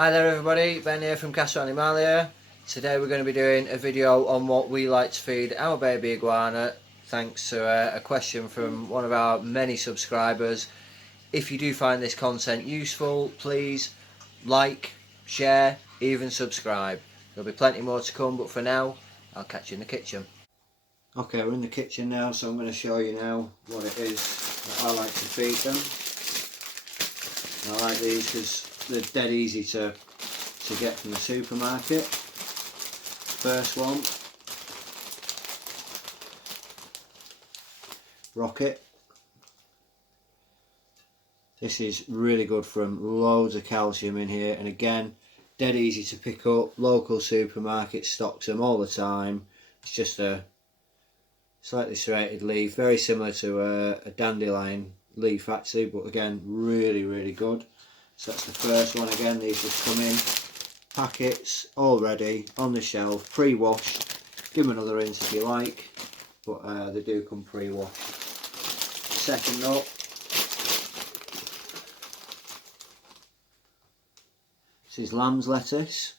Hi there everybody, Ben here from Casa, Animalia. Today we're going to be doing a video on what we like to feed our baby iguana, thanks to a question from one of our many subscribers. If you do find this content useful, please like, share, even subscribe. There'll be plenty more to come, but for now, I'll catch you in the kitchen. Okay, we're in the kitchen now, so I'm going to show you now what it is that I like to feed them. I like these because they're dead easy to get from the supermarket. First one, Rocket. This is really good for them, loads of calcium in here, and again, dead easy to pick up. Local supermarket stocks them all the time. It's just a slightly serrated leaf, very similar to a dandelion leaf actually, but again, really good. So that's the first one. Again, these just come in packets already on the shelf, pre-washed. Give them another rinse if you like, but they do come pre-washed. Second up, this is lamb's lettuce.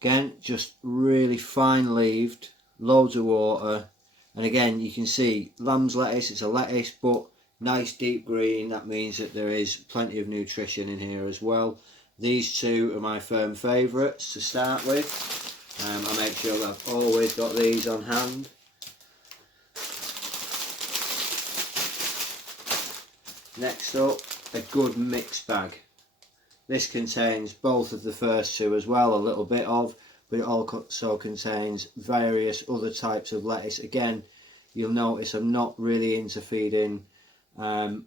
Again, just really fine leaved, loads of water, and again you can see lamb's lettuce, it's a lettuce but nice deep green. That means that there is plenty of nutrition in here as well. These two are my firm favourites to start with. I make sure that I've always got these on hand. Next up, a good mixed bag. This contains both of the first two as well, a little bit of, but it also contains various other types of lettuce. Again, you'll notice I'm not really into feeding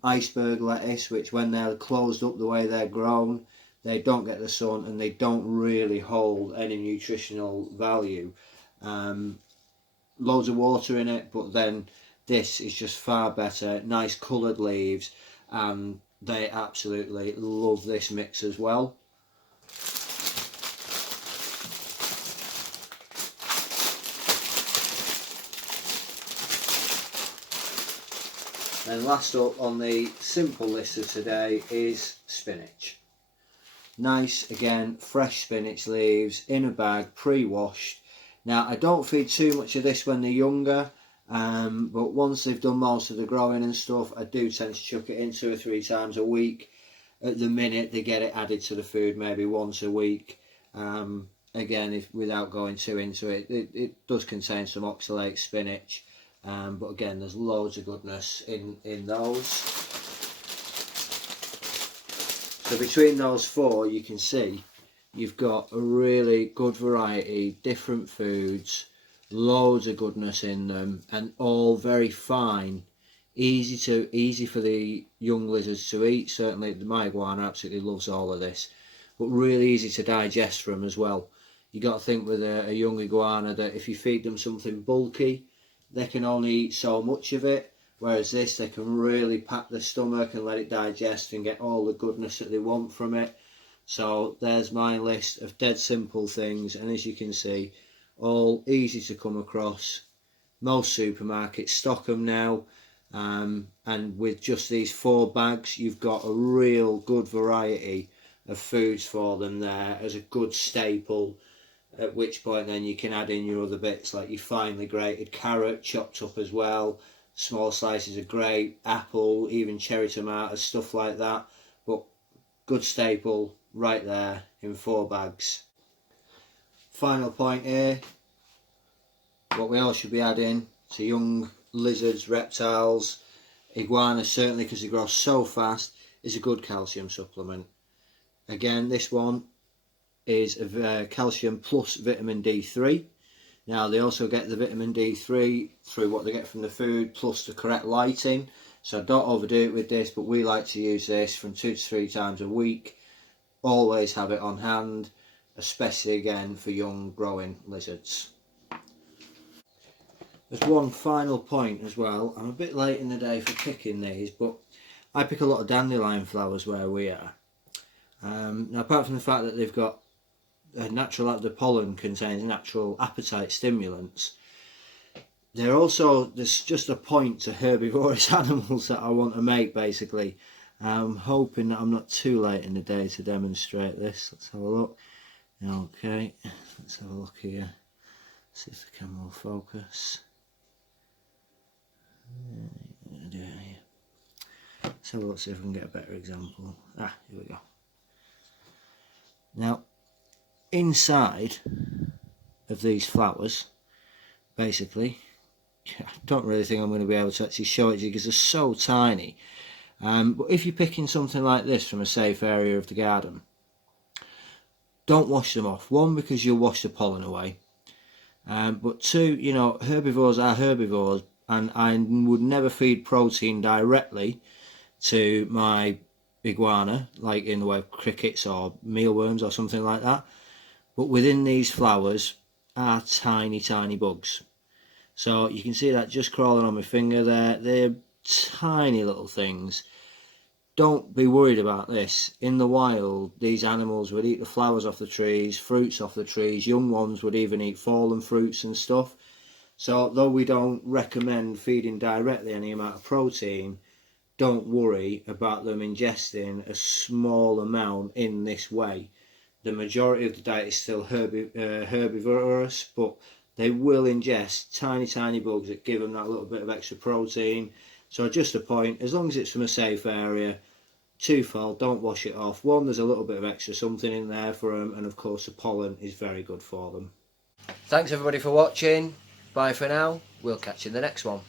iceberg lettuce, which when they're closed up the way they're grown, they don't get the sun and they don't really hold any nutritional value. Loads of water in it, but then this is just far better. Nice coloured leaves, and they absolutely love this mix as well. And last up on the simple list of today is spinach. Nice, again, fresh spinach leaves in a bag, pre-washed. Now I don't feed too much of this when they're younger, but once they've done most of the growing and stuff, I do tend to chuck it in 2 or 3 times a week. At the minute they get it added to the food maybe once a week. Again, without going too into it, it does contain some oxalate spinach. But again, there's loads of goodness in those. So between those 4, you can see you've got a really good variety, different foods, loads of goodness in them, and all very fine, easy for the young lizards to eat. Certainly my iguana absolutely loves all of this, but really easy to digest for them as well. You got to think with a young iguana that if you feed them something bulky, they can only eat so much of it, whereas this, they can really pack the stomach and let it digest and get all the goodness that they want from it. So there's my list of dead simple things, and as you can see, all easy to come across. Most supermarkets stock them now, and with just these 4 bags you've got a real good variety of foods for them there as a good staple. At which point then you can add in your other bits like your finely grated carrot chopped up as well, small slices of grape, apple, even cherry tomatoes, stuff like that. But good staple right there in 4 bags. Final point here, what we all should be adding to young lizards, reptiles, iguanas certainly, because they grow so fast, is a good calcium supplement. Again, this one is calcium plus vitamin D3. Now they also get the vitamin D3 through what they get from the food plus the correct lighting, so don't overdo it with this, but we like to use this from 2 to 3 times a week. Always have it on hand, especially again for young growing lizards. There's one final point as well. I'm a bit late in the day for picking these, but I pick a lot of dandelion flowers where we are. Now apart from the fact that they've got the pollen contains natural appetite stimulants, there's just a point to herbivorous animals that I want to make basically. I'm hoping that I'm not too late in the day to demonstrate this. Let's have a look. Okay, let's have a look here. See if the camera will focus. Let's have a look, see if we can get a better example. Here we go. Now, inside of these flowers, basically, I don't really think I'm going to be able to actually show it to you because they're so tiny. But if you're picking something like this from a safe area of the garden, don't wash them off. One, because you'll wash the pollen away. But two, you know, herbivores are herbivores, and I would never feed protein directly to my iguana, like in the way of crickets or mealworms or something like that. But within these flowers are tiny, tiny bugs. So you can see that just crawling on my finger there. They're tiny little things. Don't be worried about this. In the wild, these animals would eat the flowers off the trees, fruits off the trees. Young ones would even eat fallen fruits and stuff. So though we don't recommend feeding directly any amount of protein, don't worry about them ingesting a small amount in this way. The majority of the diet is still herbivorous, but they will ingest tiny, tiny bugs that give them that little bit of extra protein. So just a point, as long as it's from a safe area, twofold, don't wash it off. One, there's a little bit of extra something in there for them, and of course the pollen is very good for them. Thanks everybody for watching. Bye for now. We'll catch you in the next one.